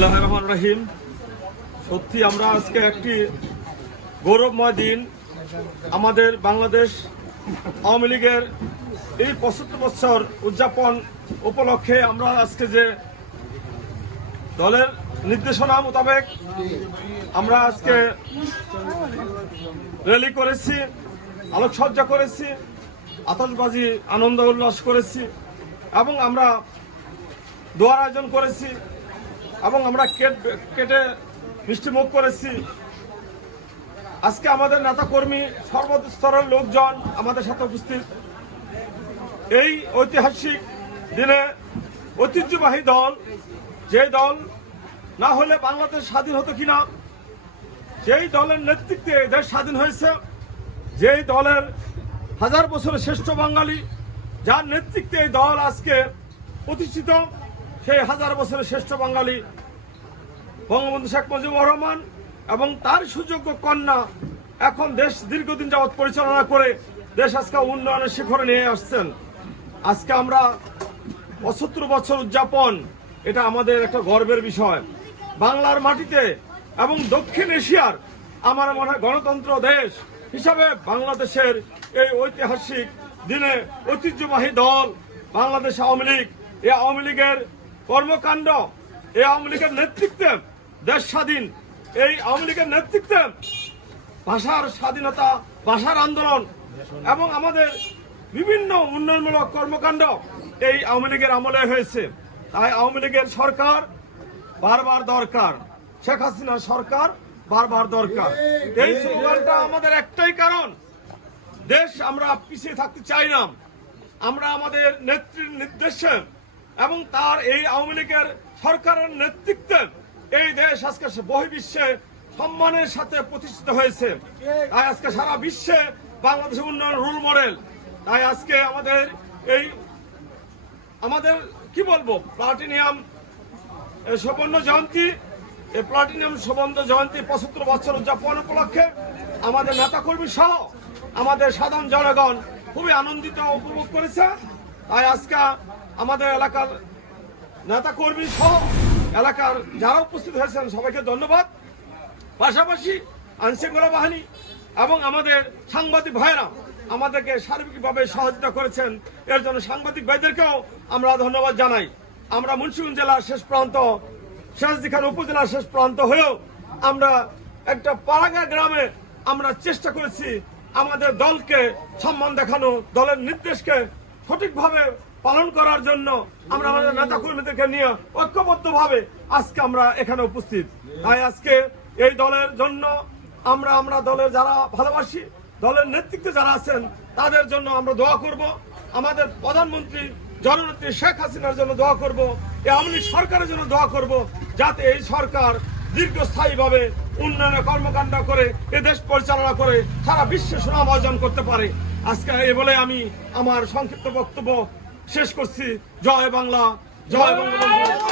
বিসমিল্লাহ রহমান রহিম সত্যি আমরা আজকে একটি গৌরবময় দিন। আমাদের বাংলাদেশ আওয়ামী লীগের এই পঁচাত্তর বছর উদযাপন উপলক্ষে আমরা আজকে যে দলের নির্দেশনা মোতাবেক আমরা আজকে র্যালি করেছি, আলোকসজ্জা করেছি, আতশবাজি আনন্দ উল্লাস করেছি এবং আমরা দোয়ার আয়োজন করেছি। এবং আমরা কেট, কেটে মিষ্টি মুখ করেছি। আজকে আমাদের নেতা কর্মী সর্বস্তরের লোকজন আমাদের সাথে উপস্থিত। এই ঐতিহাসিক দিনে ঐতিহ্যবাহী দল, যে দল না হলে বাংলাদেশ স্বাধীন হতো কিনা, যেই দলের নেতৃত্বে দেশ স্বাধীন হয়েছে, যেই দলের হাজার বছরের শ্রেষ্ঠ বাঙালি, যার নেতৃত্বে এই দল আজকে প্রতিষ্ঠিত। সেই হাজার বছরের শ্রেষ্ঠ বাঙালি বঙ্গবন্ধু শেখ মুজিবুর রহমান এবং তার সুযোগ্য কন্যা এখন দেশ দীর্ঘদিন যাবৎ পরিচালনা করে দেশ আজকে উন্নয়নের শিখরে নিয়ে আসছেন। আজকে আমরা পঁচাত্তর বছর উদযাপন, এটা আমাদের একটা গর্বের বিষয়। বাংলার মাটিতে এবং দক্ষিণ এশিয়ার আমার মনে হয় গণতন্ত্র দেশ হিসাবে বাংলাদেশের এই ঐতিহাসিক দিনে ঐতিহ্যবাহী দল বাংলাদেশ আওয়ামী লীগ। এই আওয়ামী লীগের কর্মকাণ্ড, এই আওয়ামী লীগের নেতৃত্বে দেশ স্বাধীন এই আওয়ামী লীগের নেতৃত্বে ভাষার স্বাধীনতা, ভাষার আন্দোলন এবং আমাদের বিভিন্ন উন্নয়নমূলক কর্মকাণ্ড এই আওয়ামী লীগের আমলে হয়েছে। তাই আওয়ামী লীগের সরকার বারবার দরকার। শেখ হাসিনার সরকার বারবার দরকার। এই স্লোগানটা আমাদের একটাই কারণ। দেশ আমরা পিছিয়ে থাকতে চাই না। আমরা আমাদের নেত্রীর নির্দেশে এবং তার এই আওয়ামী লীগের সরকারের নেতৃত্বে এই দেশ আজকে বহির্বিশ্বে সম্মানের সাথে প্রতিষ্ঠিত হয়েছে। তাই আজকে সারা বিশ্বে বাংলাদেশের উন্নয়ন রোল মডেল তাই আজকে আমাদের এই আমাদের, কি বলব প্লাটিনিয়াম সুবর্ণ জয়ন্তী এই প্লাটিনিয়াম সুবর্ণ জয়ন্তী পঁচাত্তর বছর উদযাপন উপলক্ষে আমাদের নেতা কর্মী সহ আমাদের সাধারণ জনগণ খুবই আনন্দিত উপভোগ করেছে। তাই আজকে আমাদের এলাকার নেতা কর্মী সহ এলাকার যারা উপস্থিত হয়েছেন, সবাইকে ধন্যবাদ। পাশাপাশি আইনশৃঙ্খলা বাহিনী এবং আমাদের সাংবাদিক ভাইরা আমাদেরকে সার্বিকভাবে সহযোগিতা করেছেন। এর জন্য সাংবাদিক ভাইদেরকেও আমরা ধন্যবাদ জানাই। আমরা মুন্সিগঞ্জ জেলার শেষ প্রান্ত সিরাজদিখান উপজেলার শেষ প্রান্ত হয়েও আমরা একটা পাড়াগা গ্রামে আমরা চেষ্টা করেছি আমাদের দলকে সম্মান দেখানো, দলের নির্দেশকে সঠিকভাবে পালন করার জন্য আমরা আমাদের নেতা কর্মীদেরকে নিয়ে ঐক্যবদ্ধভাবে আজকে আমরা এখানে উপস্থিত। তাই আজকে এই দলের জন্য আমরা আমরা দলের যারা ভালোবাসি, দলের নেতৃত্বে যারা আছেন, তাদের জন্য আমরা দোয়া করব। আমাদের প্রধানমন্ত্রী জননেত্রী শেখ হাসিনার জন্য দোয়া করব। এই আওয়ামী সরকারের জন্য দোয়া করব যাতে এই সরকার দীর্ঘস্থায়ীভাবে উন্নয়নের কর্মকাণ্ড করে, এ দেশ পরিচালনা করে, সারা বিশ্বে সুনাম অর্জন করতে পারে। আজকে এ বলে আমি আমার সংক্ষিপ্ত বক্তব্য শেষ করছি। জয় বাংলা জয় জয়